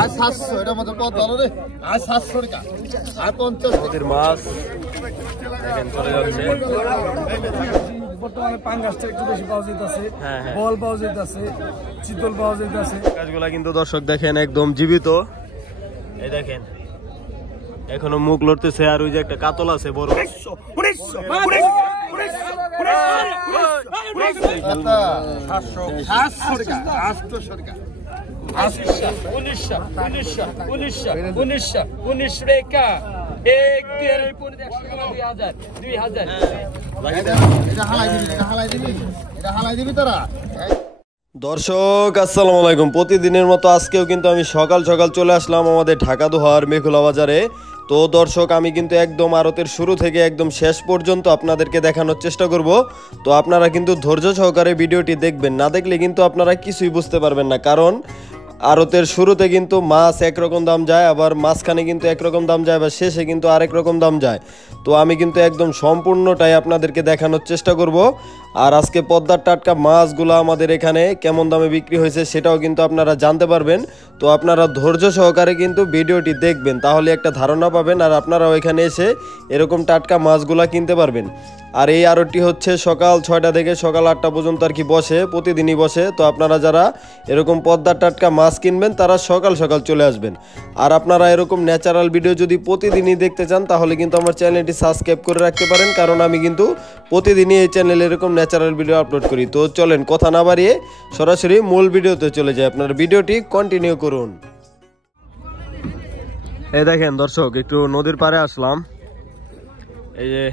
আর 700 এটা মতো কত হলো রে আর 700 টাকা আর 50 নদীর মাছ দেখেন চলে যাচ্ছে বর্তমানে পাঙ্গাসটা একটু বেশি পাওয়া যাইতেছে, বল পাওয়া যাইতেছে, চিতল পাওয়া যাইতেছে। মাছগুলা কিন্তু দর্শক দেখেন একদম জীবিত। এই দেখেন এখনো মুখ লড়তেছে। আর ওই যে একটা কাতল আছে বড়, দর্শক আসসালামু আলাইকুম। প্রতিদিনের মতো আজকেও কিন্তু আমি সকাল সকাল চলে আসলাম আমাদের ঢাকা দোহার মেঘলা বাজারে। তো দর্শক আমি কিন্তু একদম আড়তের শুরু থেকে একদম শেষ পর্যন্ত আপনাদেরকে দেখানোর চেষ্টা করব। তো আপনারা কিন্তু ধৈর্য সহকারে ভিডিওটি দেখবেন, না দেখলে কিন্তু আপনারা কিছুই বুঝতে পারবেন না। কারণ আড়তের শুরুতে কিন্তু মাছ একরকম দাম যায়, আবার মাঝখানে কিন্তু একরকম দাম যায়, আবার শেষে কিন্তু আরেক রকম দাম যায়। তো আমি কিন্তু একদম সম্পূর্ণটাই আপনাদেরকে দেখানোর চেষ্টা করব। আর আজকে পদ্মার টাটকা মাছগুলো আমাদের এখানে কেমন দামে বিক্রি হয়েছে সেটাও কিন্তু আপনারা জানতে পারবেন। তো আপনারা ধৈর্য সহকারে কিন্তু ভিডিওটি দেখবেন, তাহলে একটা ধারণা পাবেন আর আপনারাও এখানে এসে এরকম টাটকা মাছগুলা কিনতে পারবেন। আর এই আড়তটি হচ্ছে সকাল 6টা থেকে সকাল 8টা পর্যন্ত আর কি বসে, প্রতিদিনই বসে। তো আপনারা যারা এরকম পদ্মার টাটকা মাছ কিনবেন তারা সকাল সকাল চলে আসবেন। আর আপনারা এরকম ন্যাচারাল ভিডিও যদি প্রতিদিনই দেখতে চান তাহলে কিন্তু আমার চ্যানেলটি সাবস্ক্রাইব করে রাখতে পারেন, কারণ আমি কিন্তু প্রতিদিনই এই চ্যানেলে এরকম ন্যাচারাল ভিডিও আপলোড করি। তো চলেন কথা না বাড়িয়ে সরাসরি মূল ভিডিওতে চলে যায়, আপনারা ভিডিওটি কন্টিনিউ করুন। এই দেখেন দর্শক একটু নদীর পাড়ে আসলাম। এই যে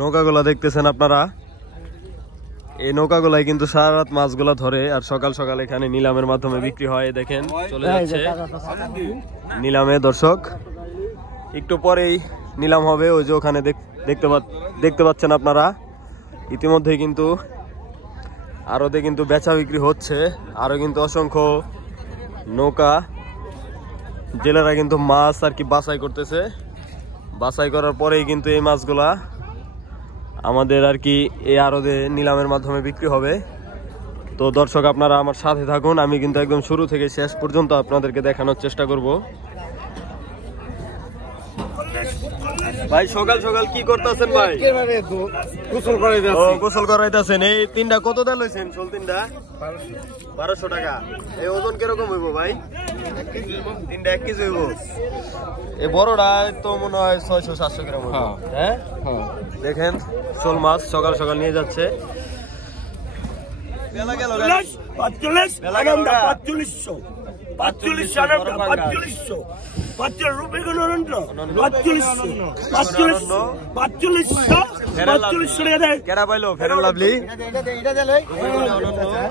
নৌকাগুলা দেখতেছেন আপনারা, এই নৌকাগুলাই কিন্তু সারা রাত মাছগুলা ধরে আর সকাল সকাল এখানে নিলামের মাধ্যমে বিক্রি হয়। দেখেন চলে যাচ্ছে নিলামে। দর্শক একটু পরেই নিলাম হবে, ওই যে ওখানে দেখতে পাচ্ছেন আপনারা। ইতিমধ্যে কিন্তু আরতে কিন্তু বেচা বিক্রি হচ্ছে। আরো কিন্তু অসংখ্য নৌকা জেলেরা কিন্তু মাছ আর কি বাছাই করতেছে। বাছাই করার পরেই কিন্তু এই মাছগুলা আমাদের আর কি এই আড়তে নিলামের মাধ্যমে বিক্রি হবে। তো দর্শক আপনারা আমার সাথে থাকুন, আমি কিন্তু একদম শুরু থেকে শেষ পর্যন্ত আপনাদেরকে দেখানোর চেষ্টা করব। ভাই সকাল সকাল কি করতেছেন ভাই? গোসল করাইতেছেন। এই তিনটা কত দাম লইছেন? শোল তিনটা 1200 টাকা। এই ওজন কিরকম হইব ভাই? তিনটা 1 কেজি হইব। এই বড়টা তো মনে হয় 600-700 গ্রাম হইব। হ্যাঁ দেখেন শোল মাছ সকাল সকাল নিয়ে যাচ্ছে। বেলা গেল 45 4500 4500 45 রুপি কোন অনন্ত 4500 কেডা পাইলো? ফেরাল লাভলি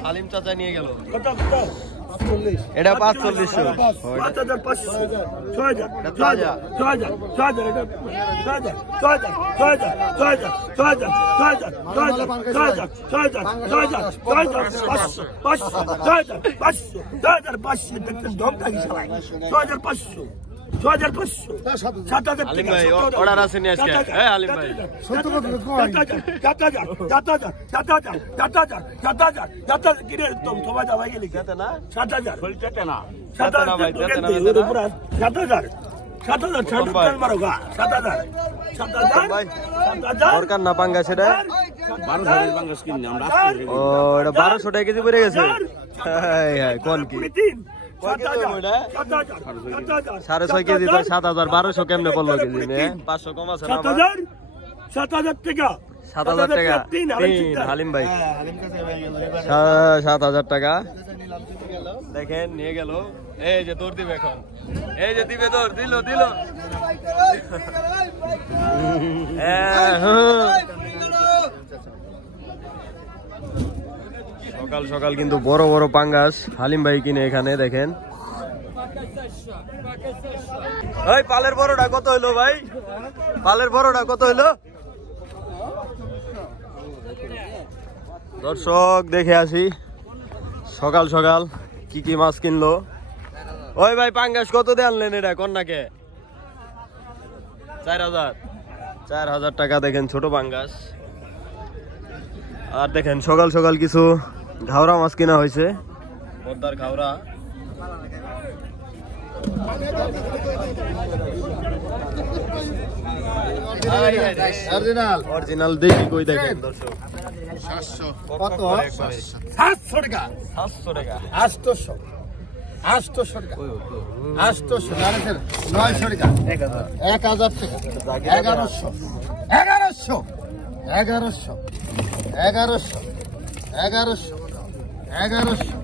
আলিম চাচা নিয়ে গেল। এটা 4500 অর্ডার আছে নি আজকে? হ্যাঁ আলিম ভাই 7000 কিরে তুমি তোমায় দাবাই গেলি কত না 7000 বলতে না 7000 ভাই 7000 মারোগা 7000 ভাই দরকার না পাঙ্গা সেটা 1200 পাঙ্গাস কিনলাম আমরা। ও এটা 1200 টাকা কেজি পড়ে গেছে। হ্যাঁ হ্যাঁ কোন কি 6.5 কেজি তো 7000 1200 কেমনে পড়লো কেজি? 500 কম আছে না? 7000 টাকা 7000 টাকা হালিম ভাই 7000 টাকা দেখেন নিয়ে গেল। এই যে দৌড় দিবে এখন, এই যে দিবে দৌড় দিল সকাল সকাল কিন্তু বড় বড় পাঙ্গাস হালিম ভাই কিনে এখানে দেখেন। ওই পালের বড়টা কত হইলো ভাই? পালের বড়টা কত হইলো? দর্শক দেখে আসি সকাল সকাল কি কি মাছ কিনলো। ওই ভাই পাঙ্গাস কত দিয়ে আনলেন এটা কন্যাকে? 4000 টাকা। দেখেন ছোট পাঙ্গাস। আর দেখেন সকাল সকাল কিছু ঘাওড়া মাছ কিনা হয়েছে, পদ্মার ঘাওড়া। অরিজিনাল অরিজিনাল দেখি কই দেখেন দর্শক। 700 কত 700 টাকা 700 টাকা 800 800 টাকা 800 জানেন 900 টাকা 1000 টাকা 1100 1100 1100 1100 1100 1100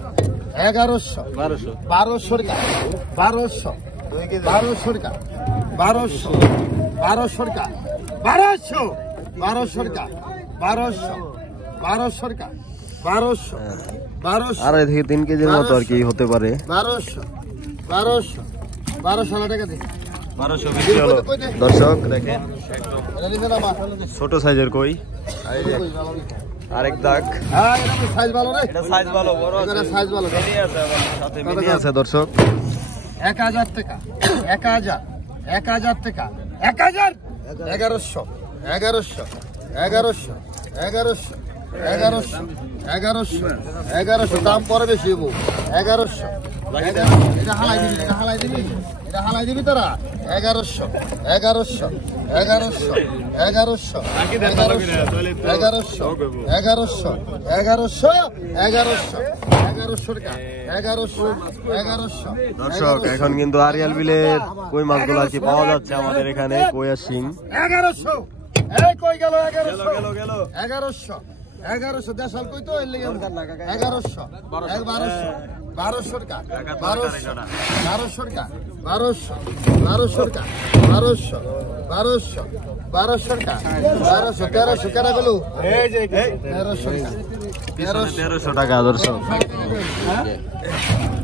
1100 1200 টাকা 1200 1200 টাকা 1200 1200 টাকা 1200 1200 টাকা 1200 1200 টাকা 1200 1200 আড়াই থেকে 3 কেজির মতো আর কি হতে পারে। 1200 1200 1200 টাকা দিন 1200 বিক্রি হলো দর্শক দেখেন একদম এটা নিতে না মা ছোট সাইজের কই। আরেক দাগ, হ্যাঁ এটা সাইজ ভালো রে এটা সাইজ ভালো, বড় আছে, এটা সাইজ ভালো মিনি আছে, আবার সাথে মিনি আছে দর্শক। 1000 টাকা 1000 1000 টাকা 1000 1100 1100 1100 1100 1100 1100 দাম পরে বেশি হবো 1100 এটা হালাই দিবি এটা হালাই দিবি এটা হালাই দিবি তোরা 1100 1100 1100 1100 1100 1100 টাকা 1100 দর্শক এখন কিন্তু আরিয়াল বিলের কই মাছগুলো আর কি পাওয়া যাচ্ছে আমাদের এখানে, কই আর শিং। 1100 এই কই গেল 1100 1100 দেশাল কই তো এর লাগি 1100 1200 টাকা 1200 টাকা 1200 টাকা 1200 টাকা 1300 টাকা গেল এই যে 1300 টাকা দর্শক।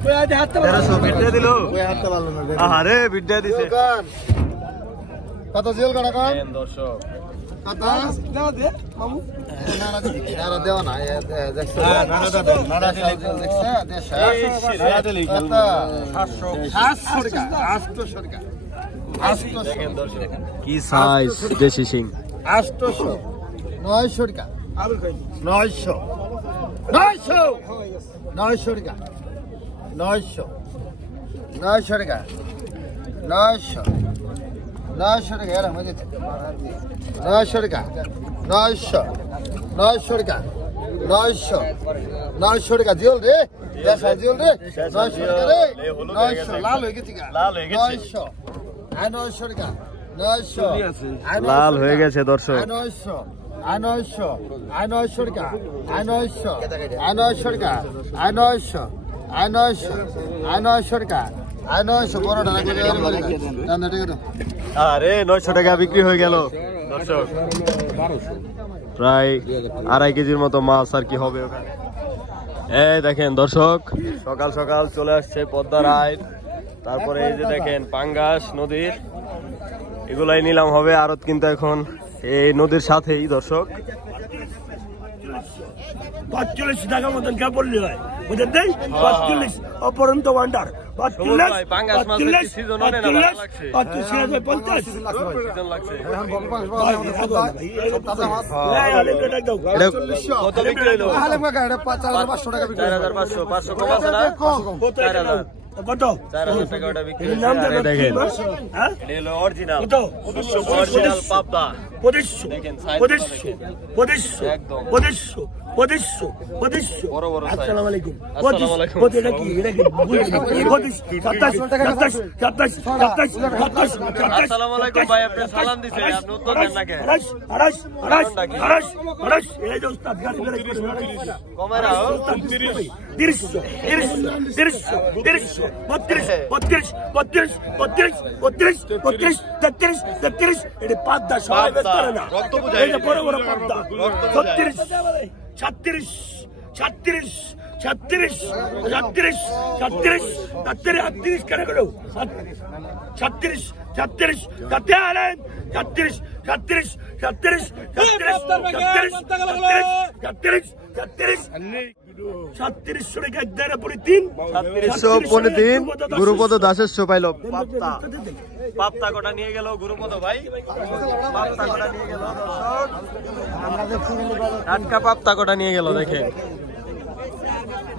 1300 বিদ্যা দিল, আরে বিদ্যা দিছে কত জেল কাটা কম দর্শক। কত দাও দে মামু নাড়া দেও না দেখছো নাড়া দেখছো দেশ 700 টাকা 800 টাকা 800 কি সাইজ দেশি শিং। 800 900 টাকা 900 টাকা 900 টাকা 900 টাকা এরা মজে 900 টাকা 900 টাকা 900 টাকা জিওল রে দেশা জিওল রে 900 টাকা রে 900 লাল হয়ে গেছে 900 আর 900 টাকা 900 লাল হয়ে গেছে দর্শক। 900 টাকা 900 টাকা 900 টাকা 900 বড় টাকা আরে 900 টাকা বিক্রি হয়ে গেল দর্শক। প্রায় 2.5 কেজির মতো মাছ আর কি হবে ওখানে। এই দেখেন দর্শক, সকাল সকাল চলে আসছে পদ্মা রাইড, তারপরে এই যে দেখেন পাঙ্গাস নদীর, এগুলাই নিলাম হবে আড়ত কিন্তু এখন এই নদীর সাথেই দর্শক। 45 টাকা মতন কে বললি হয় বুঝেন নাই 45 অপরন্ত ওয়ান্ডার 45 পাঙ্গাস মাছের কি সিজন হয় না, ভালো লাগছে 50 সিজন লাগছে। এটা কত বিক্রি হলো? 4500 টাকা বিক্রি 4500, 500 কম আছে না? 4000 কত 4000 টাকা ওটা বিক্রি নাম হয়েছে। দেখেন হ্যাঁ এটা হলো অরিজিনাল কত অরিজিনাল পাবদা। 25 দেখেন সাইজ 25 একদম 25 বড় বড় সাইজ। আসসালামু আলাইকুম আসসালামু আলাইকুম। কত এটা কি 27 আসসালামু আলাইকুম ভাই, আপনি সালাম দিছেন, আপনি উত্তর দেন না কেন? এই যে উস্তাদ গাড়ি বের করে কমে রাও 33 এটা পাদ্দা সবাই বের করে না রক্ত বুঝায়। এই যে বড় বড় পাদ্দা রক্ত বুঝায়। 36 কেন গেল 36 37 গুরুপদ দাসের পাইল পাপ্তা। পাপ্তা কটা নিয়ে গেল গুরুপদ ভাই, পাপ্তা কটা নিয়ে গেল দর্শক, টাটকা পাপ্তা কটা নিয়ে গেল দেখে।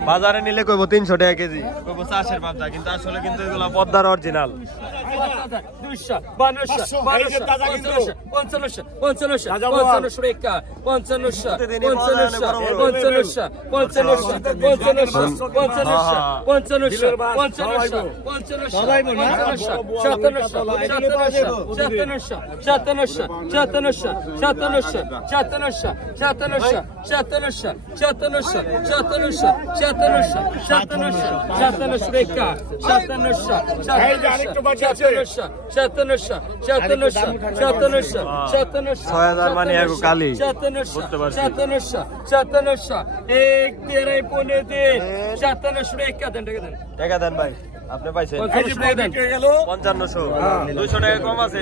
বাজারে নিলে কইবো 300 টাকা কেজি, কইবো চাষের পাবদা, কিন্তু আসলে কিন্তু এগুলা পদ্মার অরিজিনাল। 6000 মানে এক কালি বুঝতে পারছি। 57 টাকা দেন ভাই, আপনি পাইছেন 5500। 200 টাকা কম আছে,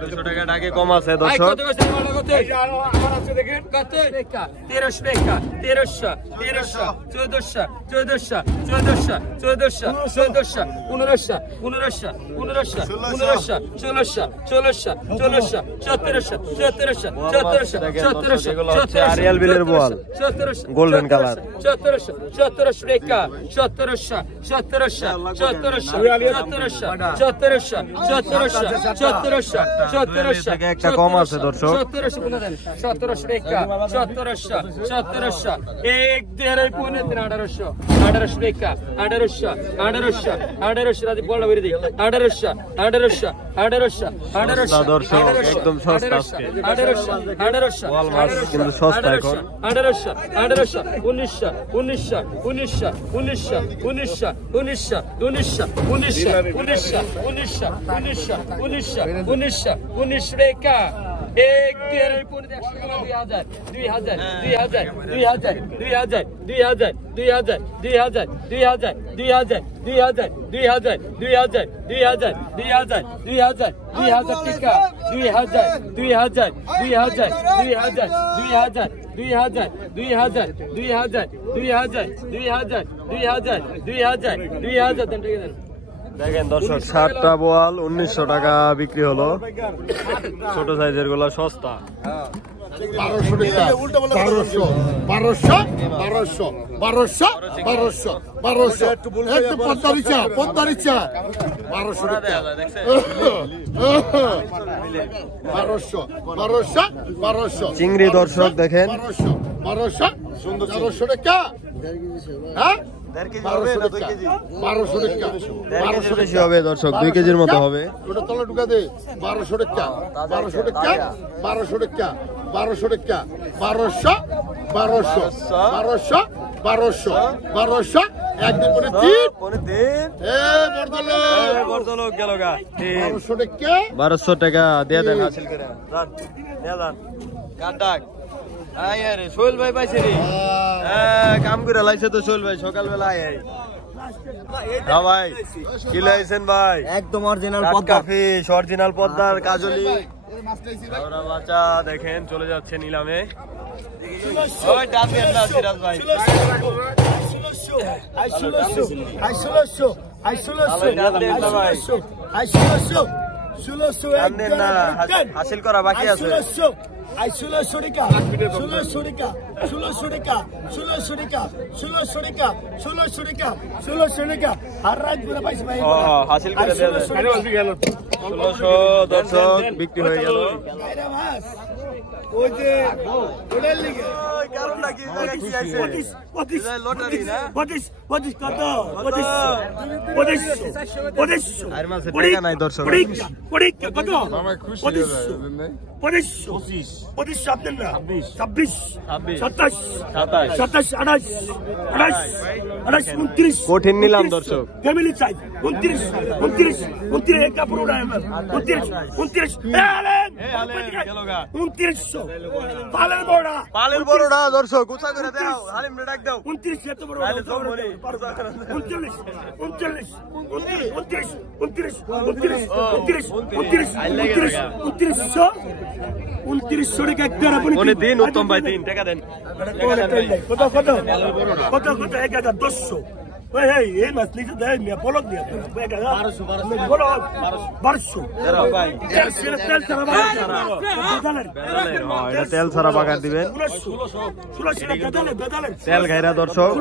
200 টাকা টাকা কম আছে দর্শক। 1700 বিলের বল গোল্ডেন কালার। 1700 একটা কম আছে দর্শক। 1700 টাকা 1700 এক দেড় পৌনে 1800 টাকা 1800 রাতে বড় বেরে দিই 1800 দর্শক একদম সস্তা আজকে। 1800 বল মাছ কিন্তু সস্তা এখন। 1800 1900 টাকা এক দেড় পৌনে 2000 দেখেন দর্শক 60টা বোয়াল 1900 টাকা বিক্রি হলো। ছোট সাইজের গুলা সস্তা। 1200 টাকা 1200 একটু পদ্মারিচা 1200 টাকা 1200 চিংড়ি দর্শক দেখেন 1200 টাকা। হ্যাঁ 1200 টাকা 1200 বেশি হবে দর্শক, 2 কেজির মতো হবে। ওটা তলে ঢুকা দে 1200 টাকা 1200 টাকা 1200 টাকা 1200 টাকা 1200 একদিন পরে তিন বর্তলোক গেল গা 1200 টাকা 1200 টাকা দিয়ে দেন হাসিল করে যান নিয়ে যান কাট ডাক। আরে সোহেল ভাই পাইছে রে, কাম করে লাইছে তো সোহেল ভাই সকালবেলা আয়। হ্যাঁ ভাই কি লাইছেন ভাই? একদম অরিজিনাল পদ্মা ফিশ, অরিজিনাল পদ্মার কাজলি বাচ্চা দেখেন চলে যাচ্ছে নিলামে। ওই ডাব দেন না সিরাজ ভাই। 1600 হাসিল করা বাকি আছে। 1600 টাকা 1600 টাকা 1600 টাকা 1600 টাকা 1600 টাকা 1600 টাকা 1600 টাকা আর রাত করে পাইছি ভাই। হাসিল করে দেন 1600 দর্শক বিক্রি হয়ে গেল। ওই যে ওটার লিগে কারণটা কি কি আছে? 25 লটারি না 25 কত 25 আর মাসে টাকা নাই দর্শক। পরীক্ষা কত মামা খুশি হয়ে যায় না 25 আপনার না 26 27 28 29 কঠিন নিলাম দর্শক। ফ্যামিলি চাই 29 একটা পুরো ডায়মন্ড 29 2900 পালের বড়টা দর্শক উঁচা করে দাও, হালিম রে ডাক দাও। 29 এত বড় 2900 টাকা একটা মনে দিন উত্তম ভাই দিন টাকা দেন। কত 1200 এই মাছ নিচে দেয় মিয়া পলক দিয়া 1200 তেল ছাড়া বাগার দিবেন তেল খাইরা দর্শক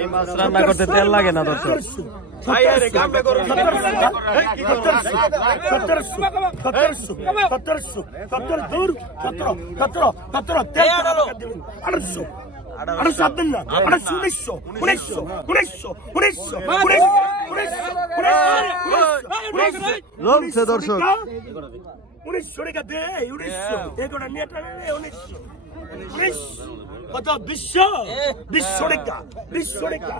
এই মাছ রান্না করতে তেল লাগে না দর্শক দর্শক 1900 টাকা দে 1900 এগুলো নিয়ে কত 20 টাকা 20 টাকা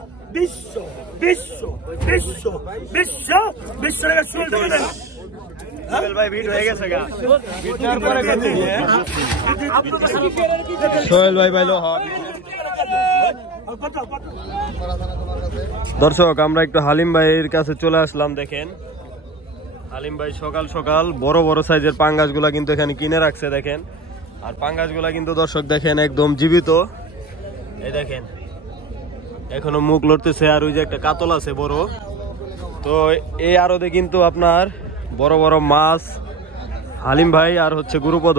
20 টাকা শুরু টাকা দেন ভাই ভিড় হয়ে গেছে গা সোহেল ভাই ভাইলো দর্শক আমরা একটু হালিম ভাইয়ের কাছে চলে আসলাম। দেখেন হালিম ভাই সকাল সকাল বড় বড় সাইজের পাঙ্গাস গুলা কিন্তু এখানে কিনে রাখছে। দেখেন আর পাঙ্গাস গুলা কিন্তু দর্শক দেখেন একদম জীবিত। এই দেখেন এখনো মুখ লড়তেছে। আর ওই যে একটা কাতল আছে বড়। তো এই আড়তে কিন্তু আপনার বড় বড় মাছ হালিম ভাই আর হচ্ছে গুরুপদ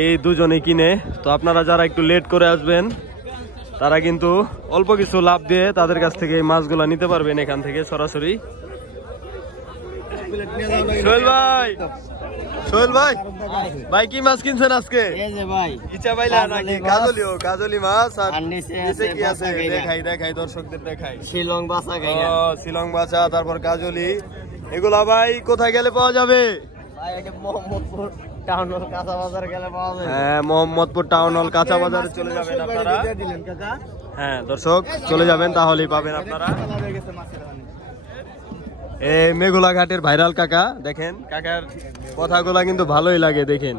এই দুজনে কিনে। তো আপনারা যারা একটু লেট করে আসবেন তারা কিন্তু অল্প কিছু লাভ দিয়ে তাদের কাছ থেকে এই মাছগুলা নিতে পারবেন এখান থেকে সরাসরি। সোহেল ভাই ভাই কি মাছ কিনছেন আজকে? ইচ্ছা পাইলা নাকি? কাজলি মাছ। আর নিচে কি আছে দেখাই দর্শকদের দেখাই। শিলং বাছা তারপর কাজলি। এগুলা ভাই কোথায় গেলে পাওয়া যাবে? হ্যাঁ মোহাম্মদপুর টাউন হল কাঁচা বাজারে চলে যাবেন আপনারা। হ্যাঁ দর্শক চলে যাবেন তাহলেই পাবেন আপনারা। এই মেঘুলা ঘাটের ভাইরাল কাকা। দেখেন কাকার কথাগুলা কিন্তু ভালোই লাগে। দেখেন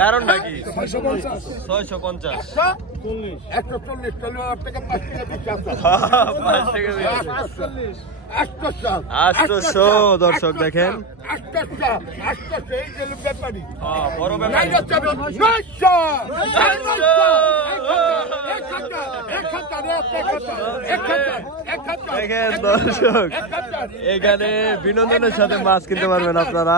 কারণ নাকি 650 দর্শক দেখেন দর্শক এখানে বিনোদনের সাথে মাছ কিনতে পারবেন আপনারা।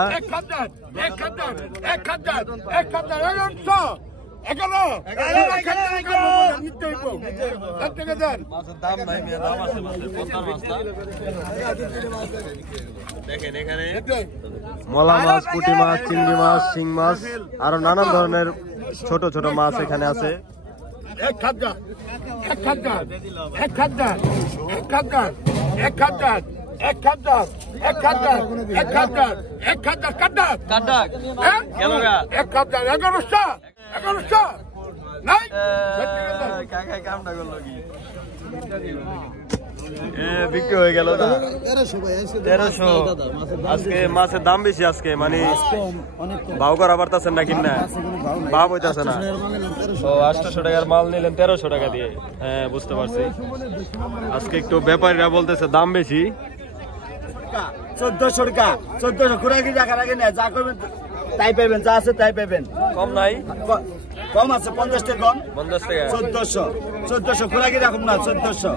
দেখেন এখানে মলা মাছ, পুঁটি মাছ, চিংড়ি মাছ, শিং মাছ আরো নানান ধরনের ছোট ছোট মাছ এখানে আছে। বিক্রি হয়ে গেল 1300। আজকে মাছের দাম বেশি আজকে, মানে ভাও করা পারতেছেন না কিনা, ভাব হইতেছে না। 800 টাকার মাল নিলেন 1300 টাকা দিয়ে। হ্যাঁ বুঝতে পারছি। আজকে একটু ব্যাপারীরা বলতেছে দাম বেশি। 1400 টাকা 1400 খুরাকি টাকা লাগে না, যা করবেন তাই পাবেন, যা আছে তাই পাবেন। কম নাই? কম আছে 50 টাকা কম। 50 টাকা 1400 খুরাকি রাখুন না। 1400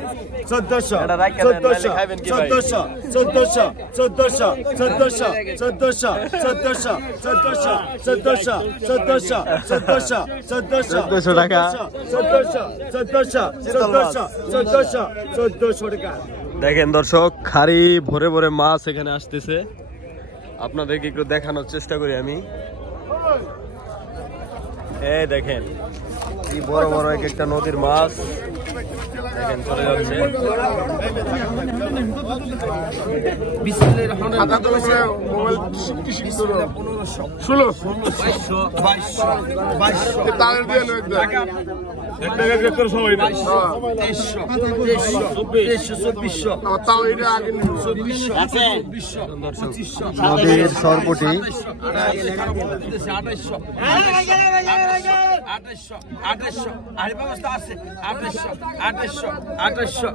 টাকা। দেখেন দর্শক খাড়ি ভরে ভরে মাছ এখানে আসতেছে, আপনাদেরকে একটু দেখানোর চেষ্টা করি আমি। এই দেখেন কি বড় বড় এক একটা নদীর মাছ দেখেন চলে যাচ্ছে। নদীর সরপুটি 2800 আর ব্যবস্থা আছে 2800 2800 2800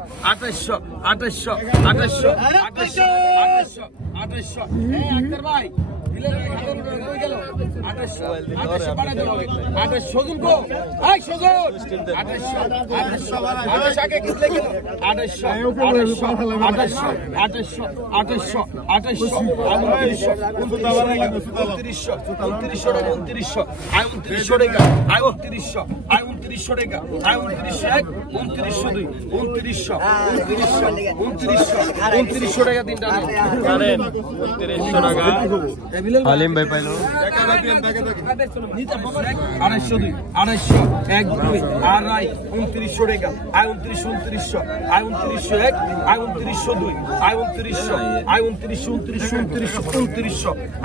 2800 2800 2800 2800 2800 এই আক্তার ভাই দিলে কই গেল 2800 2800 বাড়া দিল 2800 গুণ কো এই সুজন 2800 2800 আগে কিতলে গেল 2800 2800 2800 2800 হালিম ভাই পাইলো 250 250 1 2 আড়াই 2900 টাকা 2900 2900 2900 2 2900 2900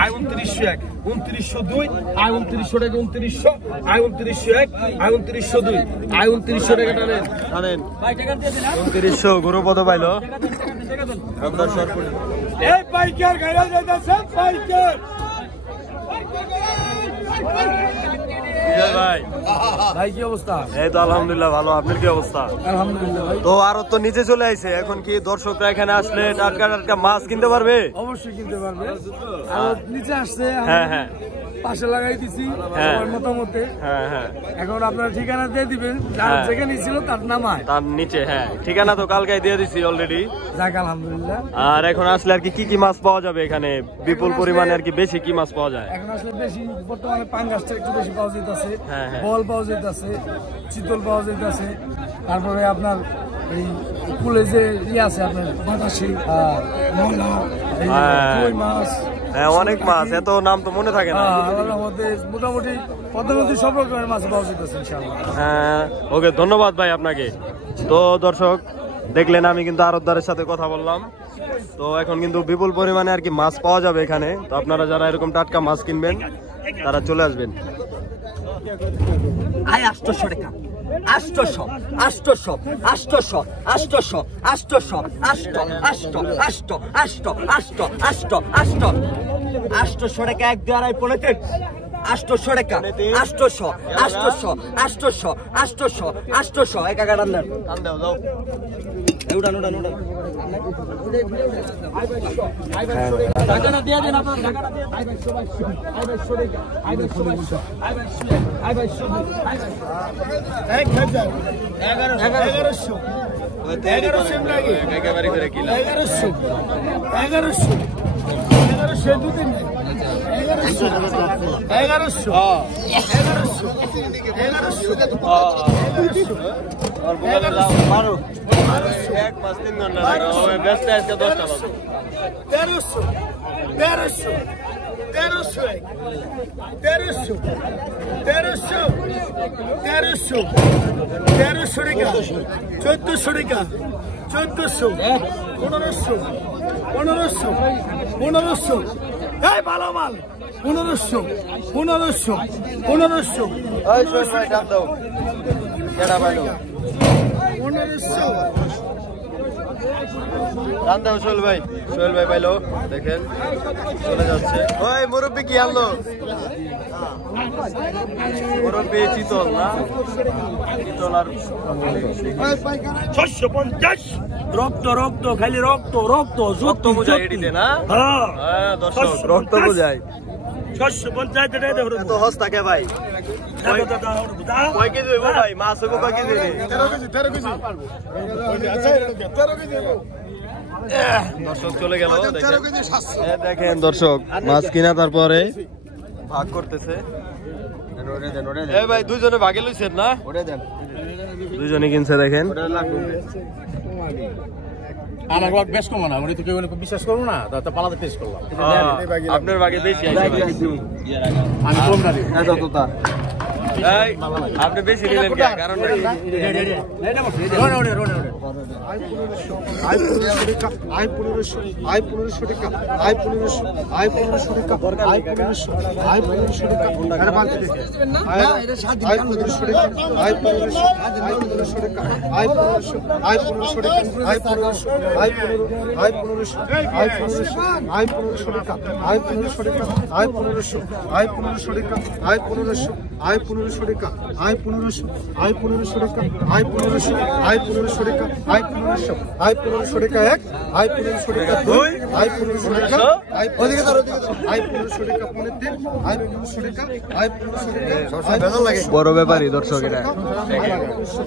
2900 2900 2 2900 টাকা 2900 2900 1 2900 2 2900 টাকা টানেন ভাই টাকা দিয়ে দিন 2900 গুরুপদ পাইলো আপনার সরপুর এই পাইকার গাড়ি যাইতাছে পাইকার ভাই ভাই কি অবস্থা? এই তো আলহামদুলিল্লাহ ভালো। আপনার কি অবস্থা? আলহামদুলিল্লাহ ভাই। তো আরো তো নিচে চলে আইছে, এখন কি দর্শকরা এখানে আসলে টাটকা টাটকা মাছ কিনতে পারবে? অবশ্যই কিনতে পারবে। আর নিচে আসছে হ্যাঁ হ্যাঁ পাশে লাগাই দিছি হ্যাঁ। আমার মতামতে। হ্যাঁ হ্যাঁ এখন আপনার ঠিকানা দিয়ে দিবেন, যার হ্যাঁ। যেখানে ছিল তার নামায়। তার নিচে হ্যাঁ ঠিকানা তো কালকে দিয়ে দিছি অলরেডি। যাক আলহামদুলিল্লাহ। আর এখন আসলে আর কি কি মাছ পাওয়া যাবে এখানে? বিপুল পরিমাণে আর কি বেশি কি মাছ পাওয়া যায়? এখন আসলে বেশি বর্তমানে পাঙ্গাসটা একটু বেশি পাওয়া যেতেছে, হ্যাঁ, হ্যাঁ। বল পাওয়া যেতেছে, চিতল পাওয়া যেতেছে, তারপরে আপনার এই কুলে যে ইয়ে আছে আপনার বাতাসি, ময়লা, এই হ্যাঁ। কই মাছ, হ্যাঁ অনেক মাছ, এত নাম তো মনে থাকে না। আল্লাহর মধ্যে মোটামুটি পদ্মাবতী সব রকমের মাছ পাওয়া যেতেছে ইনশাআল্লাহ। হ্যাঁ ওকে ধন্যবাদ ভাই আপনাকে। তো দর্শক দেখলেন আমি কিন্তু আরতদারের সাথে কথা বললাম। তো এখন কিন্তু বিপুল পরিমাণে আর কি মাছ পাওয়া যাবে এখানে। তো আপনারা যারা এরকম টাটকা মাছ কিনবেন তারা চলে আসবেন। আয় 800 টাকা 800 800 800 800 800 800 টাকা 1 2 আড়াই 15 800 টাকা 800 800 800 800 800 এক টাকা টান দেন উড়ান উড়ান উড়ান টাকাটা দিয়ে দেন আপনার টাকাটা দিয়ে 200 এই ভালো মাল 1500 1500 1500 সোহেল ভাই পাইলো দেখেন চলে যাচ্ছে। ওই মুরব্বি কি আনলো? মুরব্বি চিতল না, চিতল আর 650 রক্ত রক্ত খালি রক্ত রক্ত রক্ত বুঝায় এডিতে না? হ্যাঁ দর্শক রক্ত বুঝায় 650 টাকা দেব এত হস থাকে ভাই। কয় কেজি হইব ভাই? মাছ হইব কয় কেজি? 13 কেজি। দর্শক চলে গেল দেখেন দর্শক মাছ কিনা তারপরে ভাগ করতেছে। ভাই দুইজনে ভাগে লইছেন না? দুইজনে কিনছে দেখেন। আমার ভাগ বেশ কম না, আমি তো কেউ বিশ্বাস করবো না, তা পালাতে টেস্ট করলাম। আপনার ভাগে বেশি আমি কম না দিই। আপনি বেশি নিলেন কে? কারণ আয় 1500 1500 টাকা আই 1500 আই 1500 টাকা আই 1500 আই 1500 টাকা আই 1500 আই 1500 টাকা এক আই 1500 টাকা দুই আই 1500 টাকা আই ওদিকে ধরো আই 1500 টাকা পনে তিন আই 1500 টাকা আই 1500 টাকা সবসময় বেজাল লাগে বড় ব্যাপারই দর্শক এটা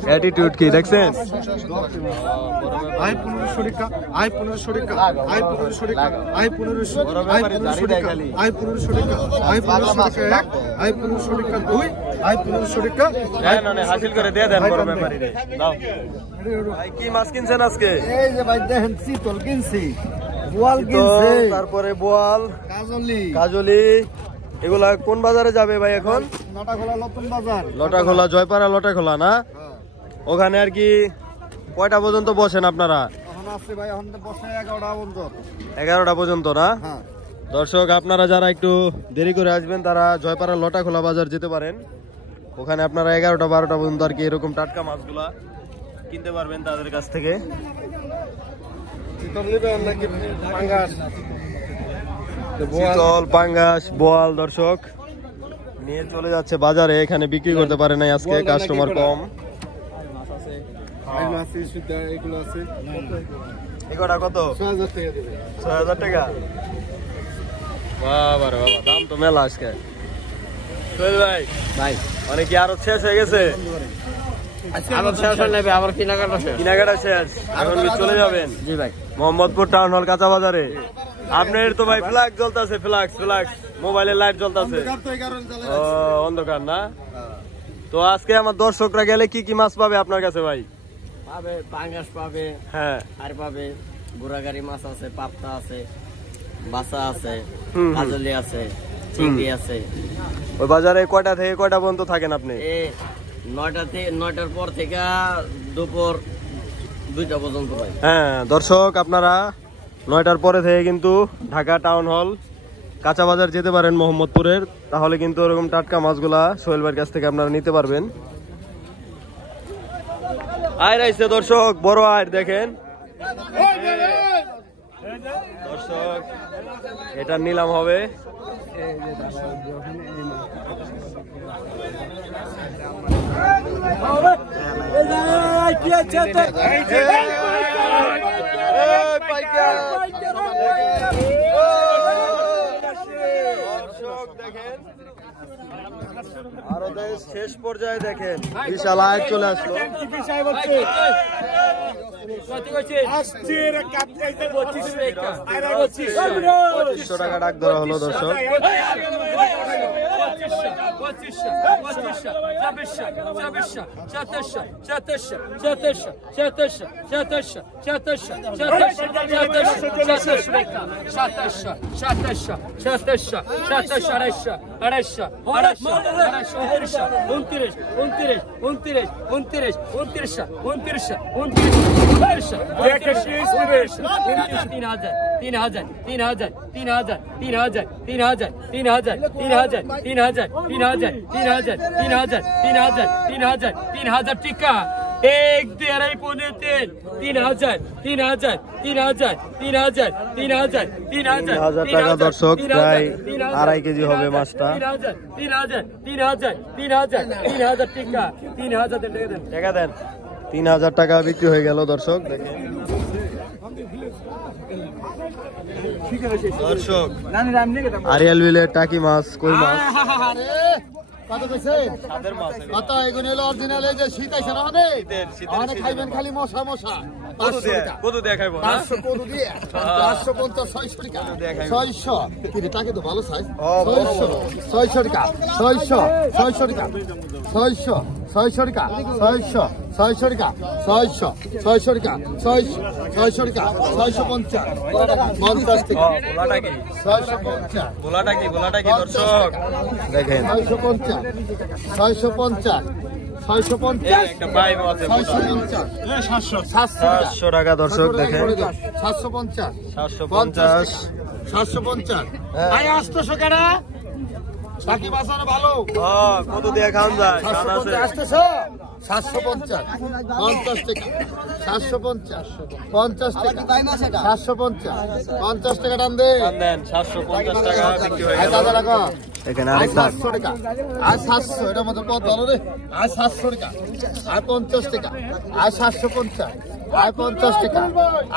অ্যাটিটিউড কি দেখছেন আই 1500 টাকা আই 1500 টাকা আই 1500 টাকা আই 1500 আই 1500 টাকা আই 1500 টাকা আই 1500 টাকা এক আই 1500 টাকা দুই আই 1500 টাকা হাসিল করে দিয়ে দেন বড় ব্যাপারই রে দাও ভাই কি মাছ কিনছেন আজকে এই যে ভাই দেখেন চিতল কিনছি বোয়াল কিনছে তারপরে বোয়াল কাজলি কাজলি এগুলা কোন বাজারে যাবে ভাই এখন নটাখোলা নতুন বাজার লটাখোলা জয়পাড়া লটাখোলা না ওখানে আর কি কয়টা পর্যন্ত বসেন আপনারা এখন আছে ভাই এখন বসে 11টা পর্যন্ত 11টা পর্যন্ত না হ্যাঁ দর্শক আপনারা যারা একটু দেরি করে আসবেন তারা জয়পাড়া লটাখোলা বাজার যেতে পারেন ওখানে আপনারা 11টা 12টা পর্যন্ত আর কি এরকম টাটকা মাছগুলা কিনতে পারবেন তাদের কাছ থেকে চিতল নেবেন নাকি পাঙ্গাস চিতল পাঙ্গাস বোয়াল দর্শক নিয়ে চলে যাচ্ছে বাজারে এখানে বিক্রি করতে পারে নাই আজকে কাস্টমার কম এগুলো আছে এগুলা কত 6000 টাকা দেবে 6000 টাকা বাবা রে বাবা দাম তো মেলা আজকে সোহেল ভাই ভাই মানে কি আরো শেষ হয়ে গেছে আবার শেষ হয়ে যাবে আবার কেনাকাটা শেষ এখন কি চলে যাবেন জি ভাই মোহাম্মদপুর টাউন হল কাঁচা বাজারে আপনার তো ভাই ফ্ল্যাগ জ্বলতেছে ফ্ল্যাগ মোবাইলে লাইট জ্বলতেছে ও অন্ধকার না তো আজকে আমার দর্শকরা গেলে কি কি মাছ পাবে আপনার কাছে ভাই পাবে পাঙ্গাস পাবে হ্যাঁ আর পাবে গোড়াগাড়ি মাছ আছে পাপতা আছে বাসা আছে হুম। কাজলি আছে চিংড়ি আছে ওই বাজারে কয়টা থেকে কয়টা পর্যন্ত থাকেন আপনি এ 9টার পর থেকে দুপুর 2টা পর্যন্ত ভাই হ্যাঁ দর্শক আপনারা 9টার পরে থেকে কিন্তু ঢাকা টাউন হল কাঁচা বাজার যেতে পারেন মোহাম্মদপুরের তাহলে কিন্তু এরকম টাটকা মাছগুলা সোহেল ভাইয়ের কাছ থেকে আপনারা নিতে পারবেন আয়ের আইছে দর্শক বড় আয়ের দেখেন দর্শক এটা নিলাম হবে আরো শেষ পর্যায়ে দেখেন বিশাল আয় চলে আসলো 2500 টাকা ডাক ধরা হলো দর্শক টিকা 1 2 পৌনে 3000 টাকা দর্শক প্রায় 2.5 কেজি হবে মাছটা 3000 টিকা 3000 টাকা দেন 3000 টাকা বিক্রি হয়ে গেল দর্শক দেখেন দর্শক আরিয়াল বিলের টাকি মাছ কই মাছ কত কইছে সাদের মাছ কত এগুলো হলো অরিজিনাল এই যে শীত আইছে না মানে খাইবেন খালি মশা 500 টাকা কত দেখাইবো না 500 কত দিয়ে 450 600 টাকা 600 কি টাকা তো ভালো সাইজ 600 টাকা 600 টাকা 600 টাকা 600 টাকা 600 টাকা 600 টাকা 650 50 টাকা গোলাটা কি 650 গোলাটা কি দর্শক দেখেন 650 একটা পাইপ আছে 700 টাকা দর্শক দেখেন 750 750 ভাই 800 কেনা বাকি বাঁচানো ভালো কত দিয়ে খান যায় 800 750 50 টাকা 750 50 টাকা 750 50 টাকা টান দে দেন 750 টাকা বিক্রি হয়ে গেল। টাকা এখানে আরেকটা 700 টাকা আর 700 এটার মধ্যে পদ ভালো রে আর 700 টাকা আর 50 টাকা আর 750 আর 50 টাকা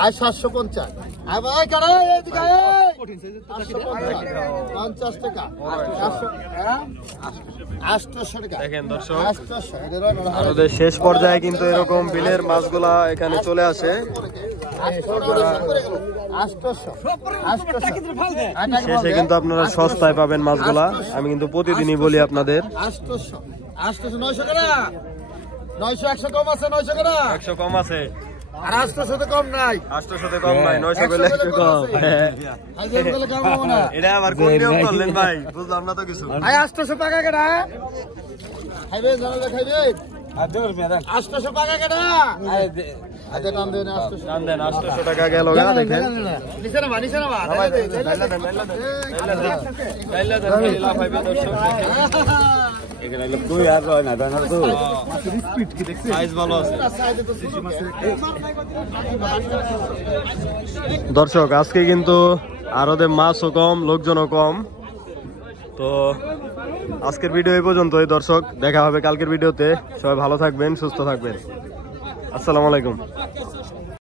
আর 750 আর ভাই কারা এদিকে আয় 50 টাকা 800 টাকা দেখেন দর্শক 800 এটা রয় আমাদের শেষ পর্যায়ে কিন্তু এরকম বিলের মাছগুলা এখানে চলে আসে। শেষে কিন্তু আপনারা সস্তায় পাবেন মাছগুলা। আমি কিন্তু প্রতিদিনই বলি আপনাদের 800 900 টাকা 900 100 কম আছে 900 টাকা 100 কম আছে আর 800 তে কম নাই 800 তে কম নাই 900 বলে একটু কম। হাজার বলে কম হবে না এটা আবার কোন নিয়ম করলেন ভাই বুঝলাম না তো কিছু। আই 800 টাকা কেডা খাইবে জানালে খাইবে আর দেওর মেদান 800 টাকা কেডা আদে নাম দেন 800 দাম দেন 800 টাকা গেল গা দেখেন নিচে না ভাই লাইলা দেন লাভ পাইবে দর্শক। এখানে লোক দুই আর রয় না দানার তো সাইজ ভালো আছে দর্শক। আজকে কিন্তু আরো মাছও কম লোকজনও কম। তো আজকের ভিডিও এই পর্যন্তই দর্শক, দেখা হবে কালকের ভিডিওতে। সবাই ভালো থাকবেন, সুস্থ থাকবেন। আসসালামু আলাইকুম।